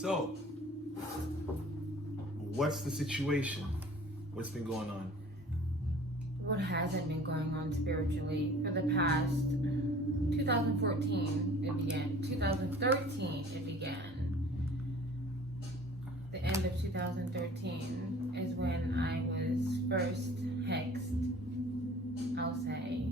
So, what's the situation? What's been going on? What hasn't been going on spiritually for the past 2014 it began. 2013 it began. The end of 2013 is when I was first hexed, I'll say.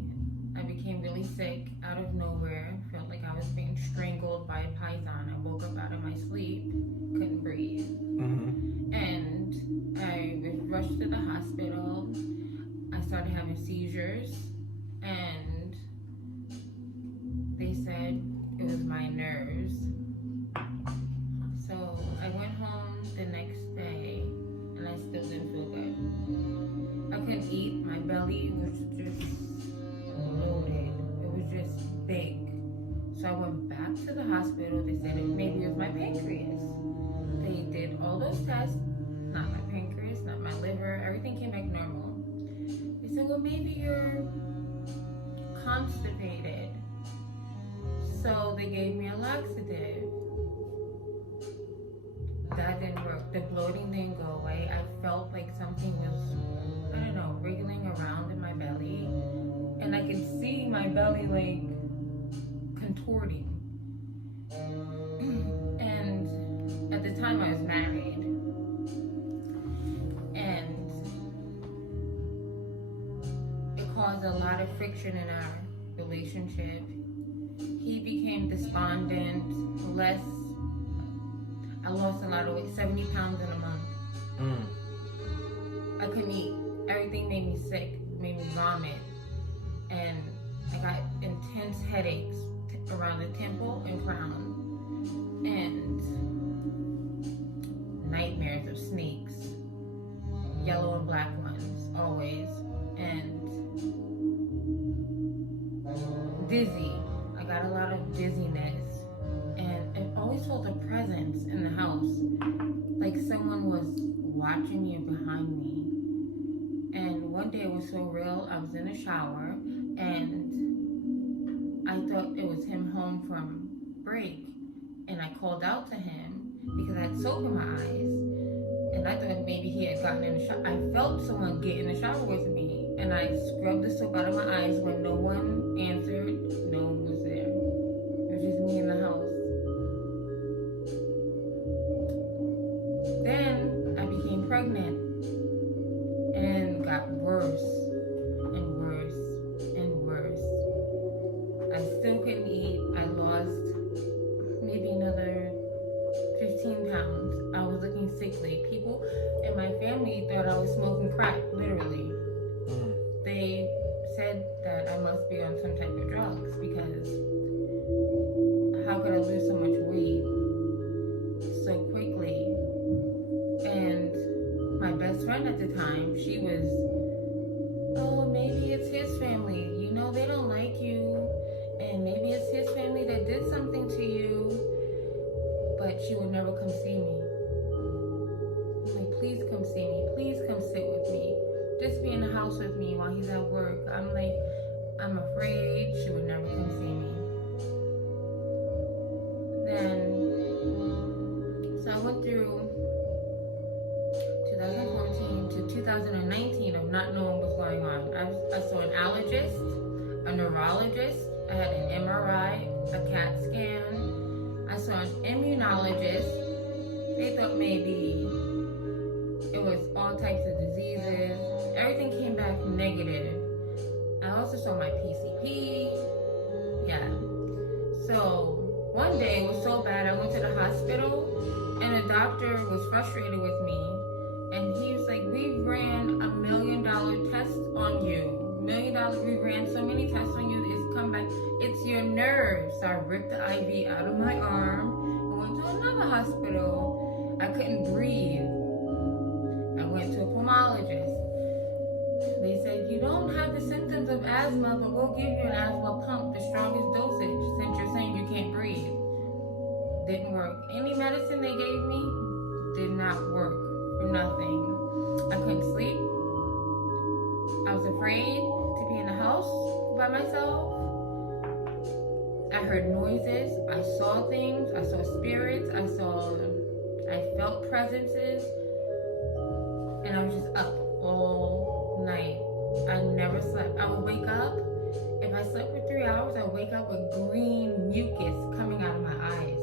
I became really sick out of nowhere. Felt like I was being strangled by a python. I woke up out of my sleep, couldn't breathe. Mm-hmm. And I was rushed to the hospital. I started having seizures, and they said it was my nerves. So I went home the next day, and I still didn't feel good. I couldn't eat. My belly was just loaded. It was just big. So I went back to the hospital. They said maybe it was my pancreas. They did all those tests. Not my pancreas, not my liver. Everything came back normal. They said, well, maybe you're constipated. So they gave me a laxative. That didn't work. The bloating didn't go away. I felt like something was, I don't know, wriggling around in my belly. And I could see my belly like contorting. And at the time I was married. And it caused a lot of friction in our relationship. He became despondent, I lost a lot of weight, 70 pounds in a month. I couldn't eat. Everything made me sick, made me vomit. And I got intense headaches around the temple and crown. And nightmares of snakes. Yellow and black ones, always. And dizzy. I got a lot of dizziness. And I always felt a presence in the house. Like someone was watching me behind me. And one day it was so real, I was in the shower and I thought it was him home from break. And I called out to him because I had soap in my eyes. And I thought maybe he had gotten in the shower. I felt someone get in the shower with me. And I scrubbed the soap out of my eyes when no one answered. No one was there. It was just me in the house. Then I became pregnant. And got worse. And worse. And worse. I still couldn't eat. I lost maybe another 15 pounds. I was looking sickly. People in my family thought I was smoking crack, literally. They said that I must be on some type of drugs because how could I lose so much weight so quickly? And my best friend at the time, she was, oh, maybe it's his family. You know, they don't like you. And maybe it's his family that did something to you. But she would never come see me. I'm like, please come see me. Please come sit with me. Just be in the house with me while he's at work. I'm like, I'm afraid. She would never come see me. Then, so I went through 2014 to 2019 of not knowing what's going on. I saw an allergist, a neurologist. I had an MRI, a CAT scan. I saw an immunologist. They thought maybe it was all types of diseases. Everything came back negative. I also saw my PCP. Yeah. So one day it was so bad, I went to the hospital and the doctor was frustrated with me. And he was like, we ran $1 million test on you. $1 million, we ran so many tests on you, it's come back. It's your nerves. So I ripped the IV out of my arm and went to another hospital. I couldn't breathe. I went to a pulmonologist. They said, you don't have the symptoms of asthma, but we'll give you an asthma pump, the strongest dosage, since you're saying you can't breathe. Didn't work. Any medicine they gave me did not work for nothing. I couldn't sleep. I was afraid to be in the house by myself. I heard noises. I saw things. I saw spirits. I saw I felt presences, and I was just up all night. I never slept. I would wake up. If I slept for 3 hours, I would wake up with green mucus coming out of my eyes.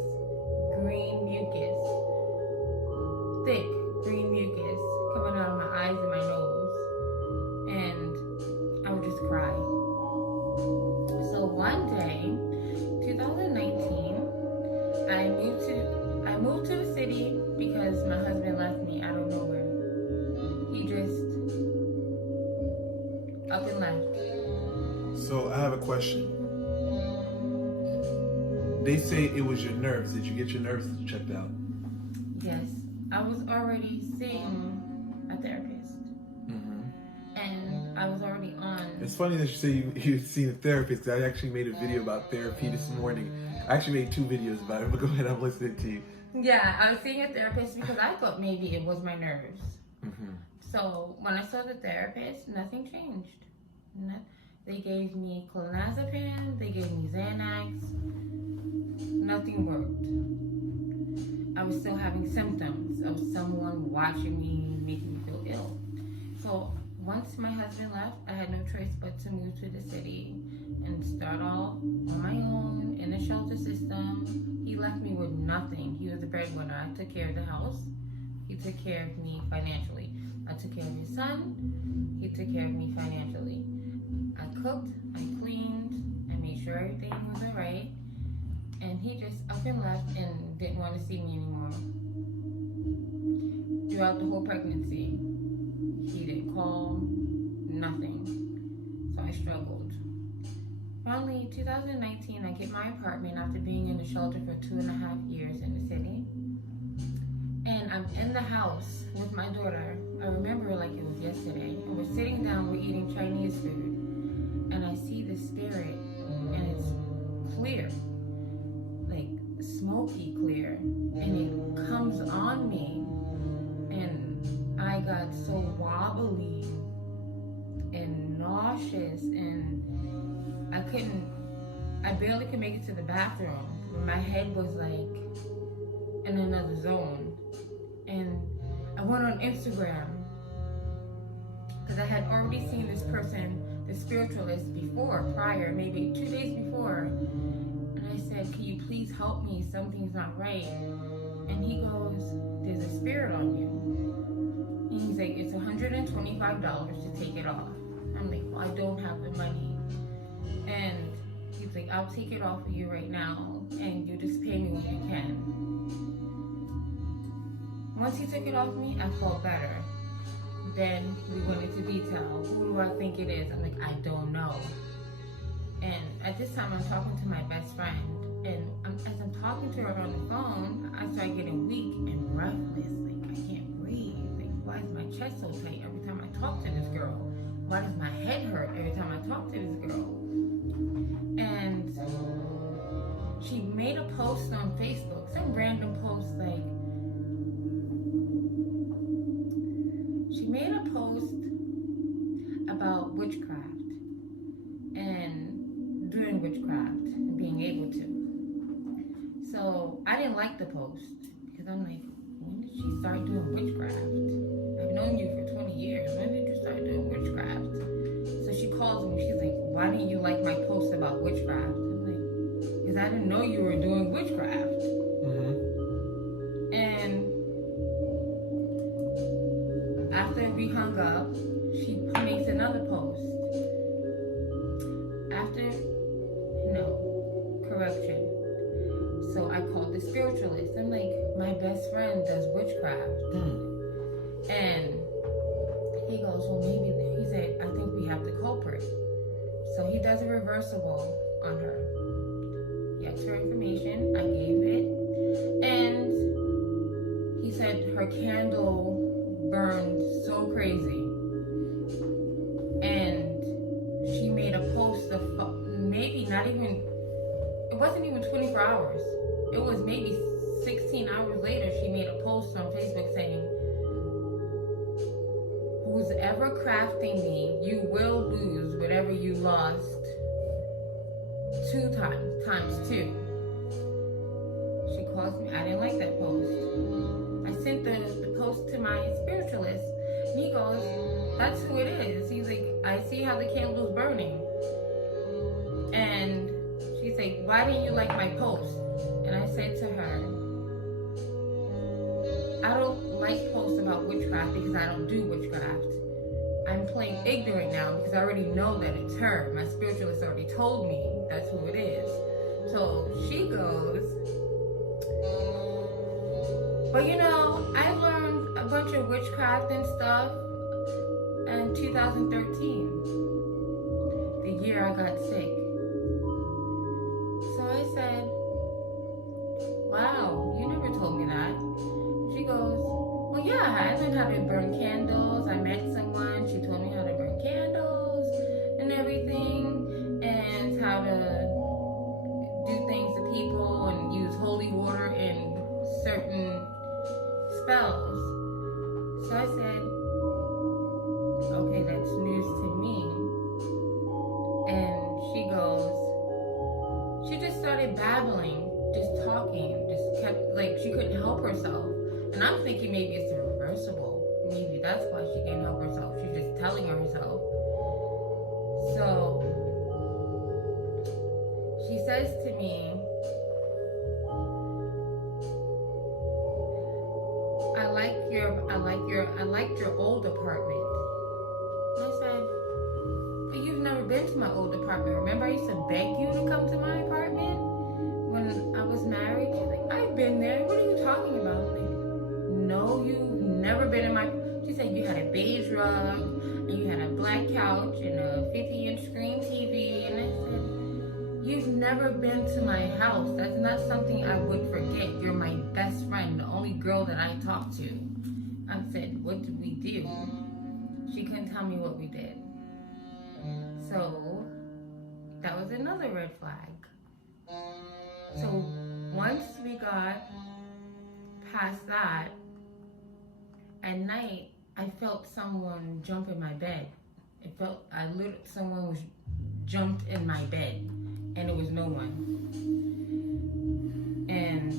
Green mucus. Thick green mucus coming out of my eyes and my nose. And I would just cry. So one day, 2019, I moved to the city because my husband left me out of nowhere. He just up and left. So I have a question. They say it was your nerves. Did you get your nerves checked out? Yes, I was already seeing a therapist, and I was already on. It's funny that you say you've seen a therapist, because I actually made a video about therapy this morning. I actually made 2 videos about it, but go ahead, I'm listening to you. Yeah, I was seeing a therapist because I thought maybe it was my nerves. So when I saw the therapist, nothing changed. They gave me clonazepam, they gave me Xanax. Nothing worked. I was still having symptoms of someone watching me, making me feel ill. So once my husband left, I had no choice but to move to the city and start all on my own in the shelter system. He left me with nothing. He was the breadwinner. I took care of the house. He took care of me financially. I took care of his son. He took care of me financially. I cooked, I cleaned, I made sure everything was all right. And he just up and left and didn't want to see me anymore. Throughout the whole pregnancy, he didn't call, nothing. So I struggled. Finally, 2019, I get my apartment after being in the shelter for 2.5 years in the city. And I'm in the house with my daughter. I remember like it was yesterday. And we're sitting down, we're eating Chinese food. And I see the spirit, and it's clear. Like smoky clear, and it comes on me, and I got so wobbly and nauseous, and I barely could make it to the bathroom. My head was like in another zone, and I went on Instagram because I had already seen this person, the spiritualist, prior, maybe 2 days before. I said, can you please help me? Something's not right. And he goes, there's a spirit on you. And he's like, it's $125 to take it off. I'm like, well, I don't have the money. And he's like, I'll take it off of you right now, and you just pay me when you can. Once he took it off me, I felt better. Then we went into detail. Who do I think it is? I'm like, I don't know. And at this time, I'm talking to my best friend. And as I'm talking to her on the phone, I start getting weak and breathless. Like, I can't breathe. Like, why is my chest so tight every time I talk to this girl? Why does my head hurt every time I talk to this girl? And she made a post on Facebook, some random post like, she made a post about witchcraft and doing witchcraft and being able to. So I didn't like the post because I'm like, when did she start doing witchcraft? I've known you for 20 years. When did you start doing witchcraft? So she calls me. She's like, why didn't you like my post about witchcraft? I'm like, because I didn't know you were doing witchcraft. And after we hung up, she makes another post. So I called the spiritualist. I'm like, my best friend does witchcraft. And he goes, well, maybe, he said, I think we have the culprit. So he does a reversible on her. He asked her information. I gave it. And he said her candle burned so crazy. And she made a post of maybe not even, it wasn't even 24 hours. It was maybe 16 hours later, she made a post on Facebook saying, who's ever crafting me, you will lose whatever you lost times two. She calls me, I didn't like that post. I sent the post to my spiritualist. And he goes, that's who it is. He's like, I see how the candle's burning. And she's like, why didn't you like my post? And I said to her, I don't like posts about witchcraft because I don't do witchcraft. I'm playing ignorant now because I already know that it's her. My spiritualist already told me that's who it is. So she goes, but you know, I learned a bunch of witchcraft and stuff in 2013, the year I got sick. So I said, wow, you never told me that. She goes, well, yeah, I learned how to burn candles. I met someone, she told me how to burn candles and everything, and how to do things to people and use holy water in certain spells. So I said, okay, that's news to me. And she goes, she just started babbling, just talking, just kept, like, she couldn't help herself. And I'm thinking maybe it's irreversible. Maybe that's why she can't help herself. She's just telling herself. So she says to me, I liked your old apartment. And I said, but you've never been to my old apartment. Remember I used to beg you to come to my apartment when I was married? She's like, I've been there. What are you talking about? I'm like, no, you've never been in my... She said you had a beige rug, and you had a black couch, and a 50-inch screen TV. And I said, you've never been to my house. That's not something I would forget. You're my best friend, the only girl that I talk to. I said, what did we do? She couldn't tell me what we did. So that was another red flag. So once we got past that, at night, I felt someone jump in my bed. Someone was jumped in my bed, and it was no one. And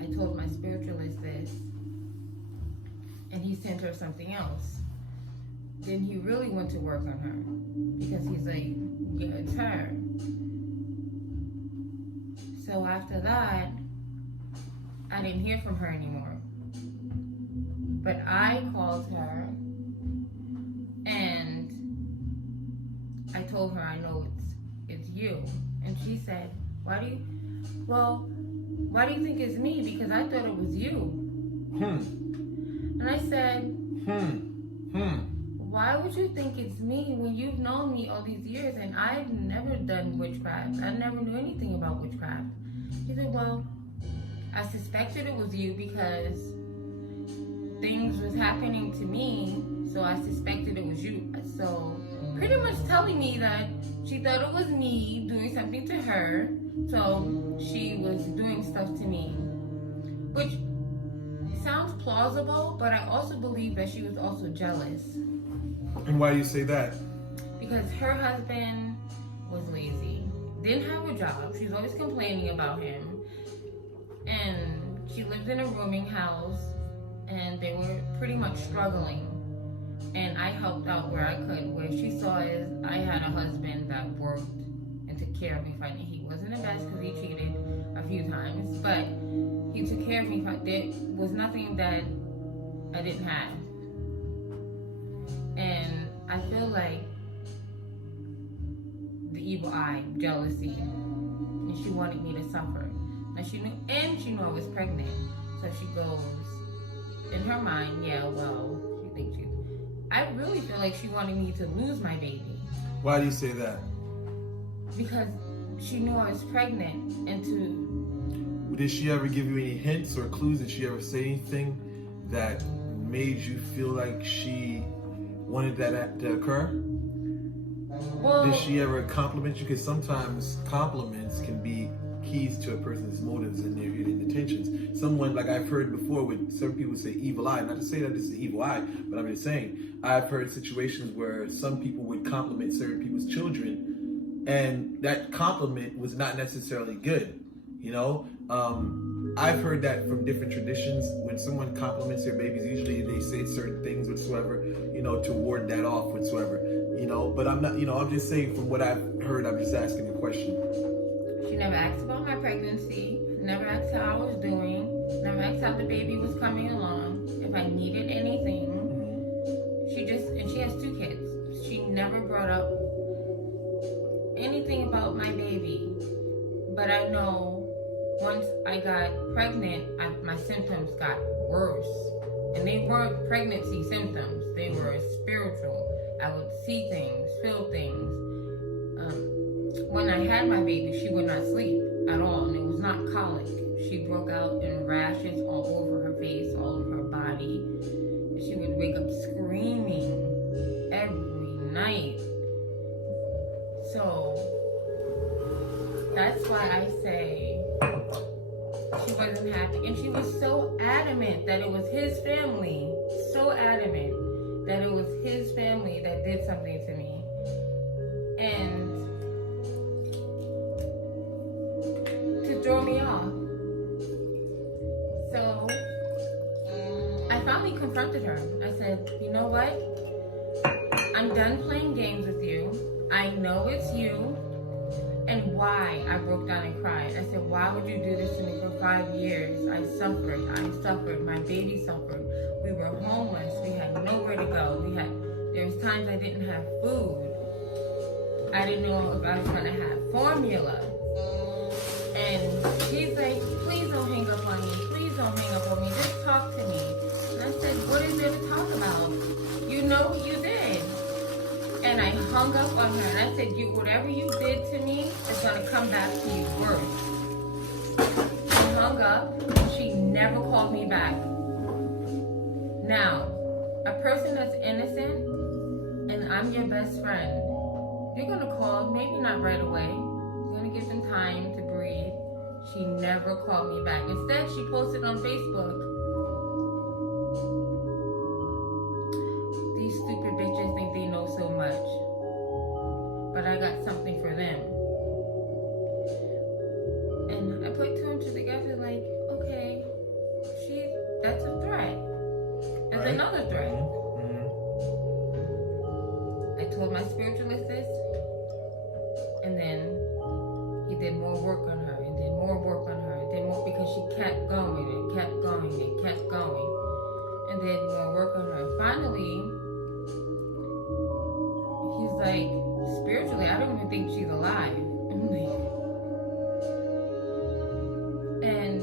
I told my spiritualist this, and he sent her something else. Then he really went to work on her, because he's like, yeah, it's her. So after that, I didn't hear from her anymore. But I called her, and I told her, I know it's you. And she said, why do you think it's me? Because I thought it was you. And I said, why would you think it's me when you've known me all these years and I've never done witchcraft? I never knew anything about witchcraft. She said, well, I suspected it was you because things was happening to me, so I suspected it was you. So pretty much telling me that she thought it was me doing something to her, so she was doing stuff to me, which sounds plausible, but I also believe that she was also jealous. And why do you say that? Because her husband was lazy, didn't have a job, she's always complaining about him, and she lived in a rooming house, and they were pretty much struggling. And I helped out where I could. Where she saw is I had a husband that worked and took care of me. He wasn't the best because he cheated a few times, but he took care of me. There was nothing that I didn't have. And I feel like the evil eye, jealousy, and she wanted me to suffer. Now she knew I was pregnant. So she goes, in her mind, yeah, well, she thinks I really feel like she wanted me to lose my baby. Why do you say that? Because she knew I was pregnant, and Did she ever give you any hints or clues? Did she ever say anything that made you feel like she wanted that to occur? Well, did she ever compliment you? Because sometimes compliments can be keys to a person's motives and their hidden intentions. Someone, like I've heard before, with some people say evil eye. Not to say that this is an evil eye, but I'm just saying, I've heard situations where some people would compliment certain people's children, and that compliment was not necessarily good. You know, I've heard that from different traditions. When someone compliments their babies, usually they say certain things whatsoever, to ward that off whatsoever, But I'm not, I'm just saying from what I've heard, I'm just asking a question. She never asked about my pregnancy, never asked how I was doing, never asked how the baby was coming along, if I needed anything. And she has 2 kids. She never brought up anything about my baby. But I know once I got pregnant, my symptoms got worse. And they weren't pregnancy symptoms. They were spiritual. I would see things, feel things. When I had my baby, she would not sleep at all. And it was not colic. She broke out in rashes all over her face, all over her body. She would wake up screaming every night. So that's why I say she wasn't happy. And she was so adamant that it was his family. So adamant that it was his family that did something to me. And to throw me off. So I finally confronted her. I said, you know what? I'm done playing games with you. I know it's you. And why? I broke down and cried. I said, why would you do this to me for 5 years? I suffered. My baby suffered. We were homeless. We had nowhere to go. There was times I didn't have food. I didn't know if I was going to have formula. And she's like, please don't hang up on me. Please don't hang up on me. Just talk to me. And I said, what is there to talk about? You know what you did. And I hung up on her and I said, whatever you did to me is going to come back to you worse. She hung up. She never called me back. Now, a person that's innocent and I'm your best friend, you're going to call, maybe not right away. You're going to give them time to breathe. She never called me back. Instead, she posted on Facebook, these stupid bitches think they know so much, but I got something for them. And I put 2 and 2 together like, okay, that's a threat. That's right. Another threat. Mm-hmm. I told my spiritualist this, and then he did more work on her, and did more work on her, and did more, because she kept going, and kept going, and kept going, and did more work on her. Finally, he's like, spiritually, I don't even think she's alive. And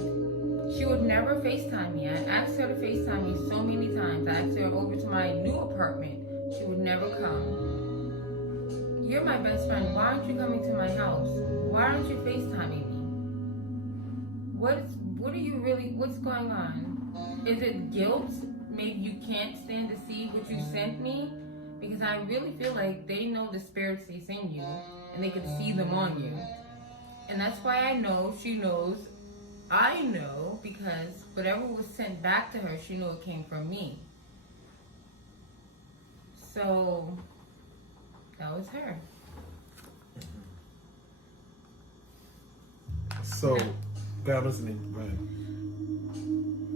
she would never FaceTime me. I asked her to FaceTime me so many times. I asked her over to my new apartment. She would never come. You're my best friend. Why aren't you coming to my house? Why aren't you FaceTiming me? What are you really, what's going on? Is it guilt? Maybe you can't stand to see what you sent me? Because I really feel like they know the spirits that's in you, and they can see them on you. And that's why I know she knows. I know because whatever was sent back to her, she knew it came from me. So that was her. So, God, listening. Right.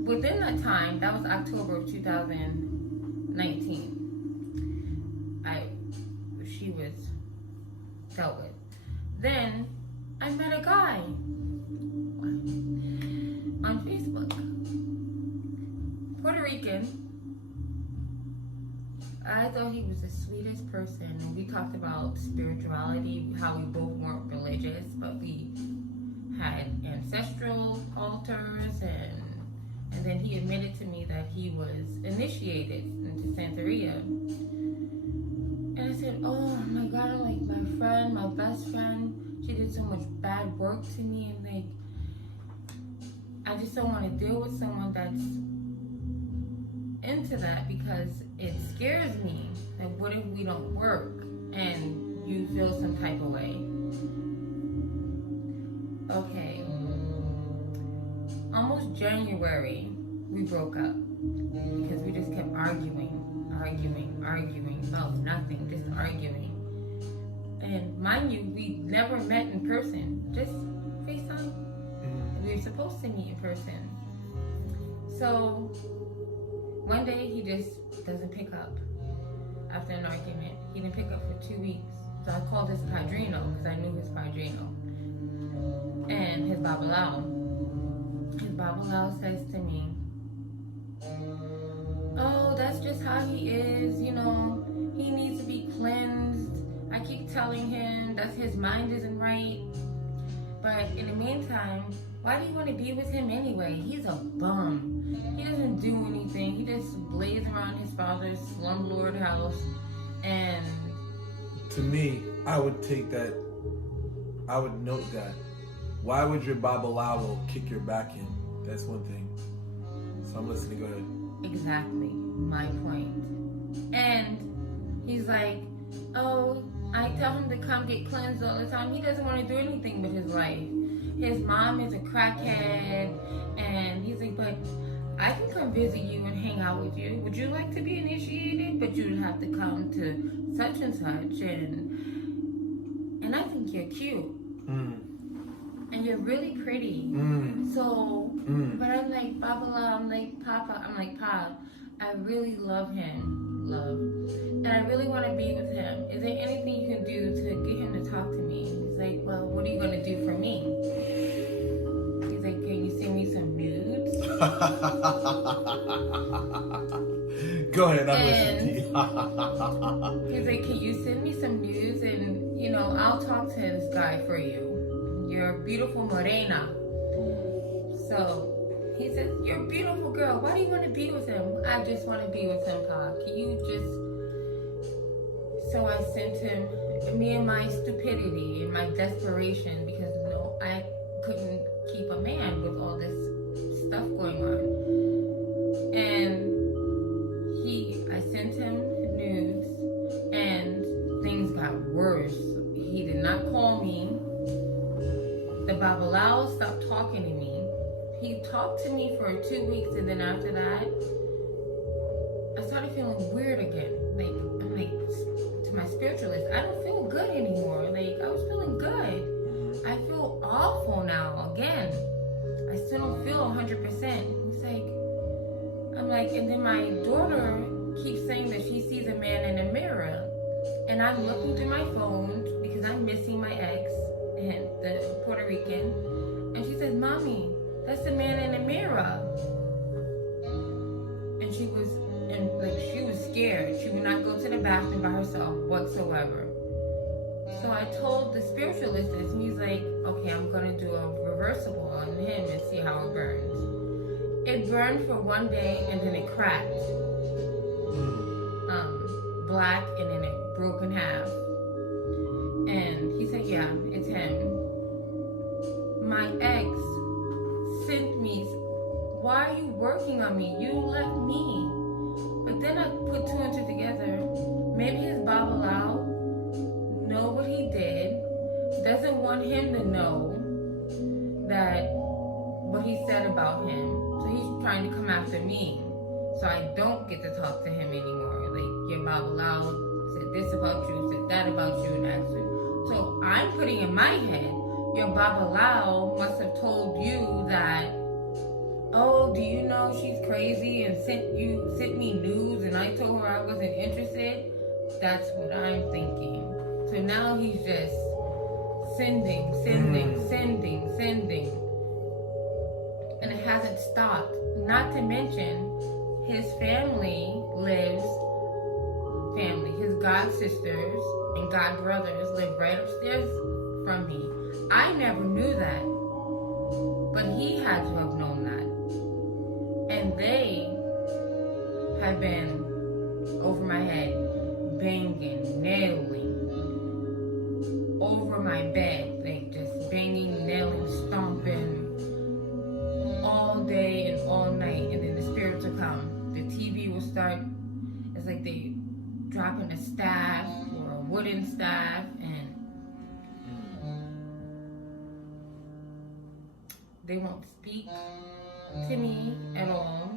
Within that time, that was October of 2019. She was dealt with. Then I met a guy on Facebook, Puerto Rican. I thought he was the sweetest person, and we talked about spirituality, how we both weren't religious, but we had ancestral altars, and then he admitted to me that he was initiated into Santeria. And I said, oh my God, like my friend, my best friend, she did so much bad work to me, and like, I just don't want to deal with someone that's into that, because it scares me. Like, what if we don't work and you feel some type of way? Okay. Almost January, we broke up because we just kept arguing about nothing, just arguing. And mind you, we never met in person, just FaceTime. we were supposed to meet in person. So one day he just doesn't pick up after an argument. He didn't pick up for 2 weeks. So I called his padrino because I knew his padrino and his babalao. His babalao says to me, "Oh, that's just how he is, you know, he needs to be cleansed. I keep telling him that his mind isn't right. But in the meantime, why do you want to be with him anyway? He's a bum. He doesn't do anything. He just blazes around his father's slumlord house." And to me, I would take that, I would note that. Why would your babalao kick your back in? That's one thing. So I'm listening, go ahead. exactly my point. And he's like, "Oh, I tell him to come get cleansed all the time. He doesn't want to do anything with his life. His mom is a crackhead." And he's like, "But I can come visit you and hang out with you. Would you like to be initiated? But you'd have to come to such and such. And I think you're cute. And you're really pretty. So, but I'm like, Babala, I'm like, Papa, I'm like, Pa, I really love him, and I really want to be with him. Is there anything you can do to get him to talk to me?" He's like, "Well, what are you going to do for me?" He's like, "Can you send me some nudes?" Go ahead, I'm listening to you. He's like, "Can you send me some nudes and, you know, I'll talk to this guy for you. You're a beautiful morena." So he says, "You're a beautiful girl. Why do you want to be with him?" "I just want to be with him, Pa. Can you just..." So I sent him, me and my stupidity and my desperation, because I couldn't keep a man with all this stuff going on. And I sent him nudes, and things got worse. He did not call me. The babalao stopped talking to me. He talked to me for 2 weeks, and then after that, I started feeling weird again. I'm like, to my spiritualist, I don't feel good anymore. Like, I was feeling good. I feel awful now again. I still don't feel 100%. It's like, I'm like, and then my daughter keeps saying that she sees a man in a mirror. And I'm looking through my phone because I'm missing my ex, and the Puerto Rican. And she says, "Mommy, that's the man in the mirror." And she was scared. She would not go to the bathroom by herself whatsoever. So I told the spiritualist this, and he's like, "Okay, I'm gonna do a reversible on him and see how it burns." It burned for 1 day, and then it cracked. Black, and then it broke in half. And he said, "Yeah, it's him." My ex sent me, "Why are you working on me? You left me." But then I put 2 and 2 together. Maybe his babalao know what he did, doesn't want him to know that what he said about him. So he's trying to come after me. So I don't get to talk to him anymore. Like, your babalao said this about you, said that about you, and actually. So I'm putting in my head, your babalao must have told you that, "Oh, do you know she's crazy and sent me news, and I told her I wasn't interested." That's what I'm thinking. So now he's just sending. And it hasn't stopped. Not to mention, his his god sisters and god brothers live right upstairs from me. I never knew that, but he had to have known that. And they have been over my head, banging, nailing, over my bed, like just banging, nailing, stomping, all day and all night. And then the spirits will come. The TV will start. It's like they dropping a staff or a wooden staff, and they won't speak to me at all.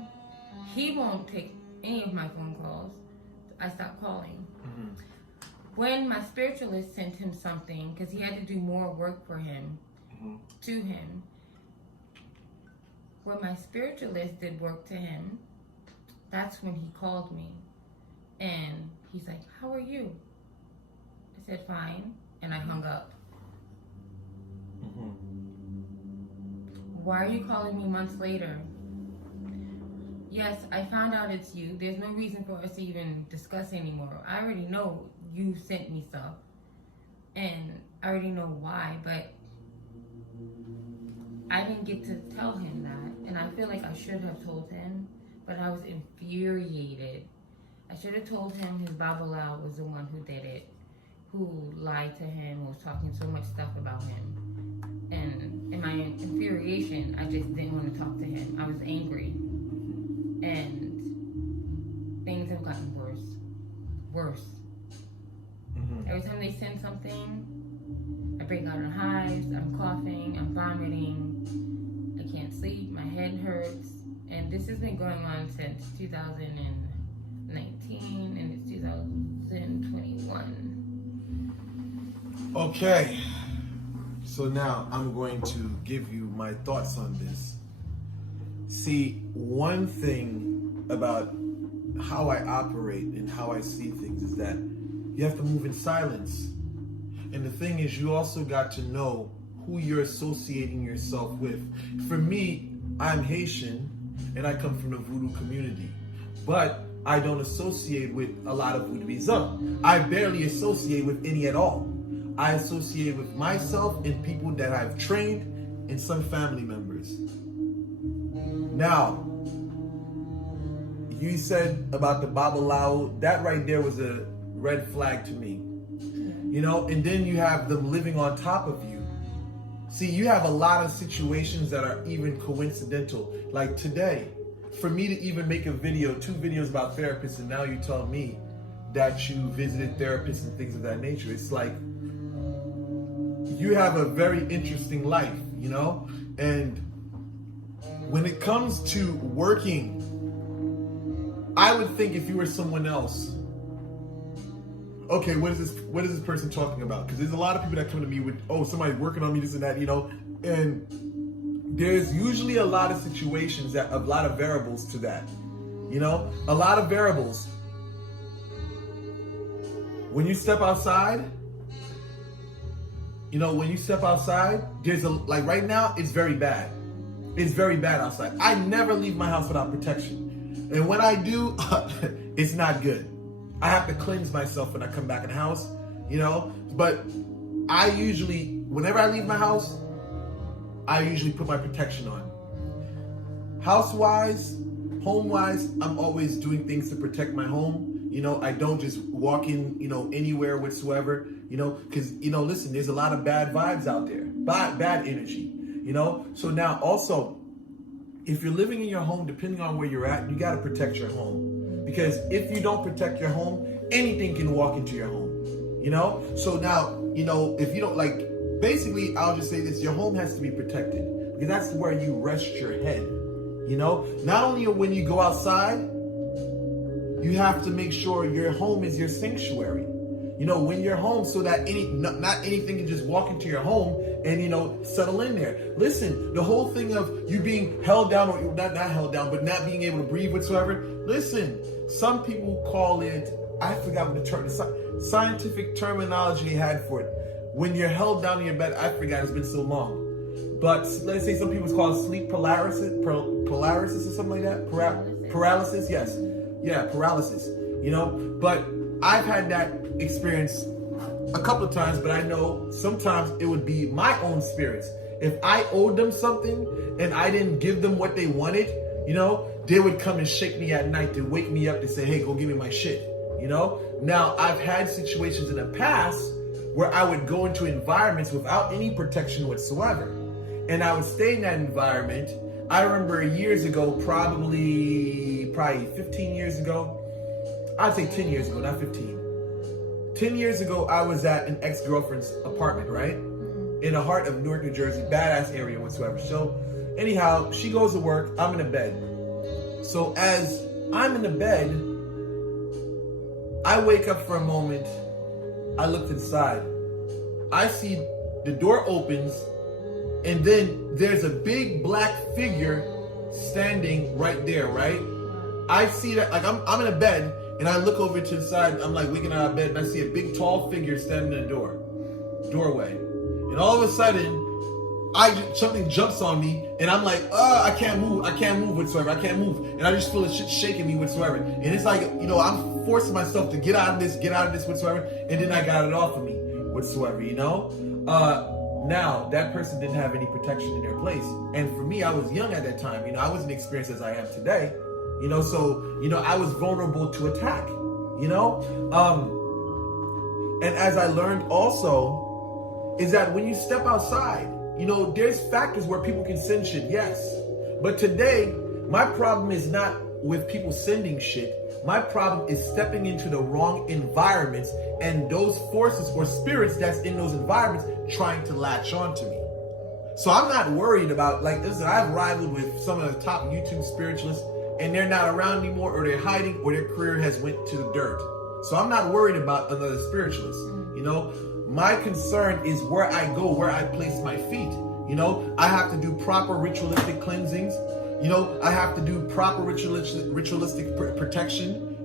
He won't take any of my phone calls. I stopped calling. When my spiritualist sent him something, because he had to do more work for him, to him, when my spiritualist did work to him, that's when he called me. And he's like, how are you? I said, fine. And I hung up. Mm-hmm. Why are you calling me months later? Yes, I found out it's you. There's no reason for us to even discuss anymore. I already know you sent me stuff. And I already know why, but I didn't get to tell him that. And I feel like I should have told him, but I was infuriated. I should have told him his Babala was the one who did it, who lied to him, was talking so much stuff about him. And in my infuriation, I just didn't want to talk to him. I was angry. And things have gotten worse. Mm-hmm. Every time they send something, I break out in hives, I'm coughing, I'm vomiting, I can't sleep, my head hurts. And this has been going on since 2019, and it's 2021. Okay. So now I'm going to give you my thoughts on this. See, one thing about how I operate and how I see things is that you have to move in silence. And the thing is, you also got to know who you're associating yourself with. For me, I'm Haitian and I come from the voodoo community. But I don't associate with a lot of voodooism. I barely associate with any at all. I associate with myself and people that I've trained and some family members. Now, you said about the Babalao, that right there was a red flag to me. You know, and then you have them living on top of you. See, you have a lot of situations that are even coincidental. Like today, for me to even make a video, 2 videos about therapists, and now you tell me that you visited therapists and things of that nature. It's like, you have a very interesting life, you know? And when it comes to working, I would think if you were someone else, okay, what is this person talking about? Because there's a lot of people that come to me with, oh, somebody's working on me, this and that, you know? And there's usually a lot of situations that, a lot of variables to that, you know? A lot of variables. When you step outside, you know, when you step outside, there's like right now, it's very bad. It's very bad outside. I never leave my house without protection. And when I do, it's not good. I have to cleanse myself when I come back in the house, you know? But I usually, whenever I leave my house, I usually put my protection on. House-wise, home-wise, I'm always doing things to protect my home. You know, I don't just walk in, you know, anywhere whatsoever, you know, because, you know, listen, there's a lot of bad vibes out there, bad energy, you know? So now also, if you're living in your home, depending on where you're at, you got to protect your home. Because if you don't protect your home, anything can walk into your home, you know? So now, you know, if you don't like, basically, I'll just say this, your home has to be protected because that's where you rest your head, you know? Not only when you go outside, you have to make sure your home is your sanctuary. You know, when you're home, so that not anything can just walk into your home and, you know, settle in there. Listen, the whole thing of you being held down, or not held down, but not being able to breathe whatsoever. Listen, some people call it, I forgot what the term, the scientific terminology they had for it. When you're held down in your bed, I forgot, it's been so long. But let's say some people call it sleep paralysis or something like that. Paralysis, yes. Yeah, paralysis, you know, but I've had that experience a couple of times, but I know sometimes it would be my own spirits. If I owed them something and I didn't give them what they wanted, you know, they would come and shake me at night to wake me up to say, hey, go give me my shit, you know? Now, I've had situations in the past where I would go into environments without any protection whatsoever. And I would stay in that environment. I remember years ago, probably 15 years ago, I'd say 10 years ago, not 15. 10 years ago, I was at an ex-girlfriend's apartment, right? In the heart of Newark, New Jersey, badass area whatsoever. So anyhow, she goes to work, I'm in the bed. So as I'm in the bed, I wake up for a moment, I looked inside. I see the door opens, and then there's a big black figure standing right there, right? I see that, like I'm in a bed and I look over to the side, I'm like waking out of bed and I see a big tall figure standing in the doorway. And all of a sudden, something jumps on me and I'm like, I can't move whatsoever, I can't move. And I just feel the shit shaking me whatsoever. And it's like, I'm forcing myself to get out of this whatsoever. And then I got it off of me whatsoever, Now, that person didn't have any protection in their place. And for me, I was young at that time. I wasn't experienced as I am today. So, I was vulnerable to attack, and as I learned also, is that when you step outside, there's factors where people can send shit, yes. But today, my problem is not with people sending shit. My problem is stepping into the wrong environments and those forces or spirits that's in those environments trying to latch on to me. So I'm not worried about, I've rivaled with some of the top YouTube spiritualists and they're not around anymore, or they're hiding, or their career has went to the dirt. So I'm not worried about another spiritualist. My concern is where I go, where I place my feet. I have to do proper ritualistic cleansings. I have to do proper ritualistic protection,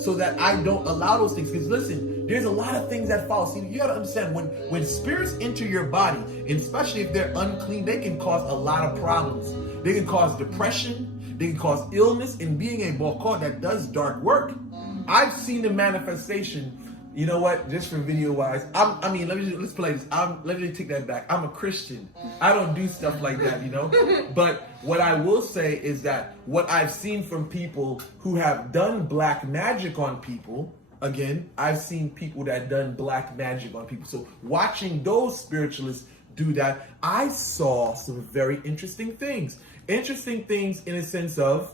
so that I don't allow those things. Because listen, there's a lot of things that follow. See, you got to understand, when spirits enter your body, and especially if they're unclean, they can cause a lot of problems. They can cause depression. They can cause illness, and being a bokor that does dark work. I've seen the manifestation. You know what? Just for video wise, let's play this. Let me take that back. I'm a Christian. I don't do stuff like that, But what I will say is that what I've seen from people who have done black magic on people, again, I've seen people that done black magic on people. So watching those spiritualists do that, I saw some very interesting things. Interesting things in a sense of,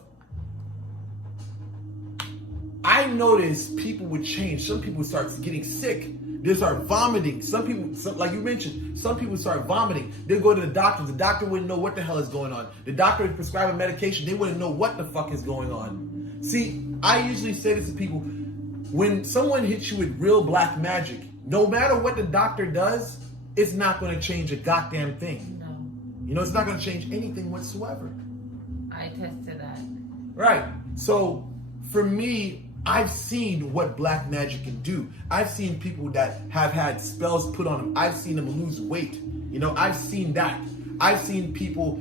I noticed people would change. Some people would start getting sick. They start vomiting. Some people, like you mentioned, some people start vomiting. They'll go to the doctor. The doctor wouldn't know what the hell is going on. The doctor would prescribe a medication. They wouldn't know what the fuck is going on. See, I usually say this to people. When someone hits you with real black magic, no matter what the doctor does, it's not going to change a goddamn thing. No. It's not going to change anything whatsoever. I attest to that. Right. So, for me, I've seen what black magic can do. I've seen people that have had spells put on them. I've seen them lose weight. I've seen that. I've seen people,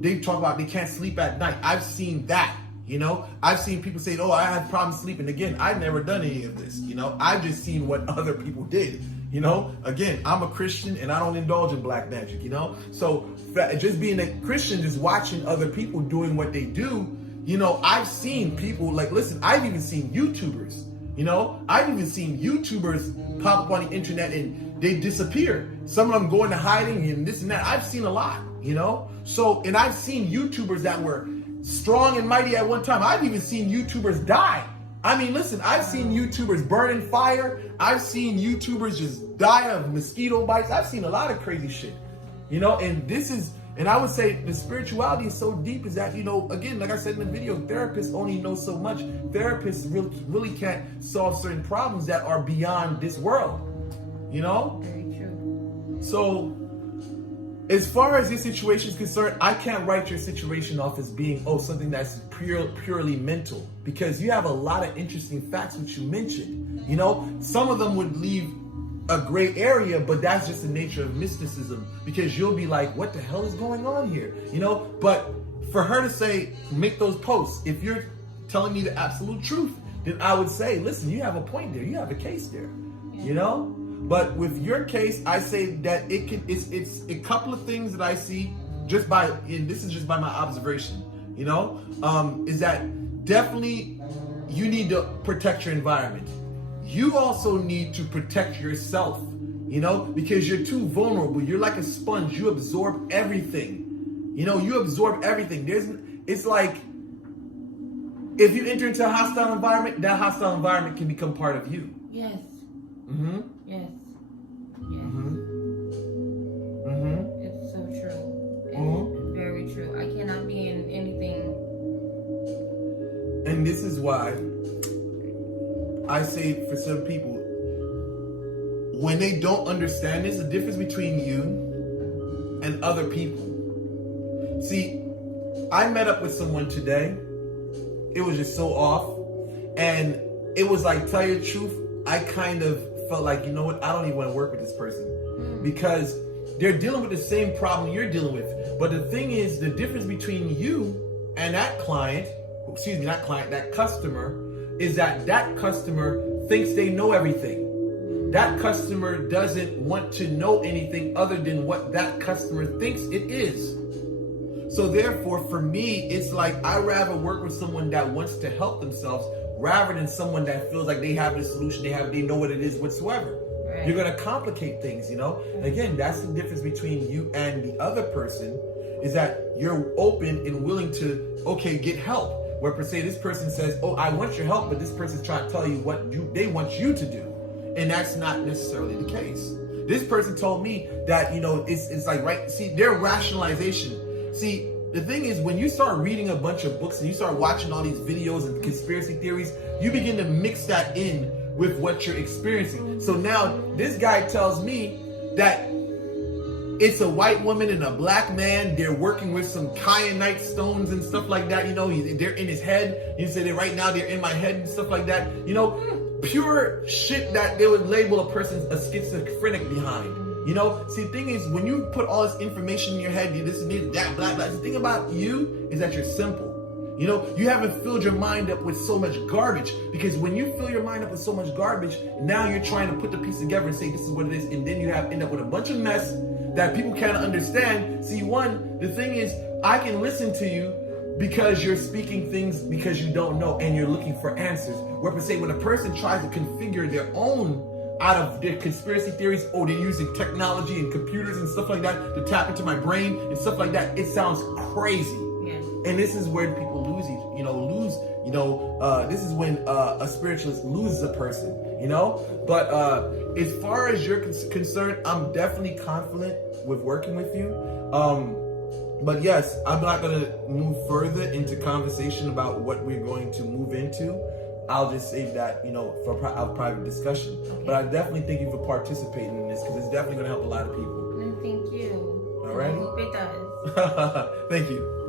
they talk about they can't sleep at night. I've seen that. I've seen people say, I have problems sleeping. Again, I've never done any of this. I've just seen what other people did. Again, I'm a Christian and I don't indulge in black magic, So just being a Christian, just watching other people doing what they do, I've seen people, listen, I've even seen YouTubers, I've even seen YouTubers pop up on the internet and they disappear. Some of them go into hiding and this and that. I've seen a lot, So, and I've seen YouTubers that were strong and mighty at one time. I've even seen YouTubers die. Listen, I've seen YouTubers burn in fire. I've seen YouTubers just die of mosquito bites. I've seen a lot of crazy shit, and I would say the spirituality is so deep is that, again, like I said in the video, therapists only know so much. Therapists really can't solve certain problems that are beyond this world, Very true. So, as far as your situation is concerned, I can't write your situation off as being, something that's purely mental, because you have a lot of interesting facts which you mentioned. Some of them would leave a gray area, but that's just the nature of mysticism, because you'll be like, what the hell is going on here? But for her to say, make those posts, if you're telling me the absolute truth, then I would say, listen, you have a point there. You have a case there, But with your case, I say that it's a couple of things that I see and this is just by my observation, is that definitely you need to protect your environment. You also need to protect yourself, because you're too vulnerable. You're like a sponge. You absorb everything. You absorb everything. It's like, if you enter into a hostile environment, that hostile environment can become part of you. Yes. Mm-hmm. Yes. Yes. Mm-hmm. Mm-hmm. It's so true. It's very true. I cannot be in anything. And this is why I say, for some people, when they don't understand, there's a difference between you and other people. See, I met up with someone today. It was just so off. And it was like, tell you the truth, I kind of felt like, you know what, I don't even want to work with this person. Because they're dealing with the same problem you're dealing with. But the thing is, the difference between you and that client, that customer, is that customer thinks they know everything. That customer doesn't want to know anything other than what that customer thinks it is. So therefore, for me, it's like I'd rather work with someone that wants to help themselves rather than someone that feels like they have the solution, they know what it is whatsoever. Right. You're going to complicate things, you know? And again, that's the difference between you and the other person, is that you're open and willing to, okay, get help. Where per se this person says, oh, I want your help, but this person's trying to tell you what they want you to do. And that's not necessarily the case. This person told me that, you know, it's like, right, see, their rationalization. See, the thing is, when you start reading a bunch of books and you start watching all these videos and conspiracy theories, you begin to mix that in with what you're experiencing. So now this guy tells me that it's a white woman and a black man. They're working with some kyanite stones and stuff like that. You know, they're in his head. You say that right now they're in my head and stuff like that. You know, pure shit that they would label a person a schizophrenic behind. You know, see, the thing is, when you put all this information in your head, this and that, blah, blah. The thing about you is that you're simple. You know, you haven't filled your mind up with so much garbage, because when you fill your mind up with so much garbage, now you're trying to put the piece together and say this is what it is, and then you end up with a bunch of mess that people can't understand. See, the thing is, I can listen to you because you're speaking things because you don't know and you're looking for answers. Where per se, when a person tries to configure their own out of their conspiracy theories, or they're using technology and computers and stuff like that to tap into my brain and stuff like that, it sounds crazy. Yeah. And this is where people this is when a spiritualist loses a person, you know? But as far as you're concerned, I'm definitely confident with working with you. But yes, I'm not going to move further into conversation about what we're going to move into. I'll just save that, you know, for our private discussion. Okay. But I definitely thank you for participating in this, because it's definitely going to help a lot of people. And thank you. All right. I hope it does. Thank you.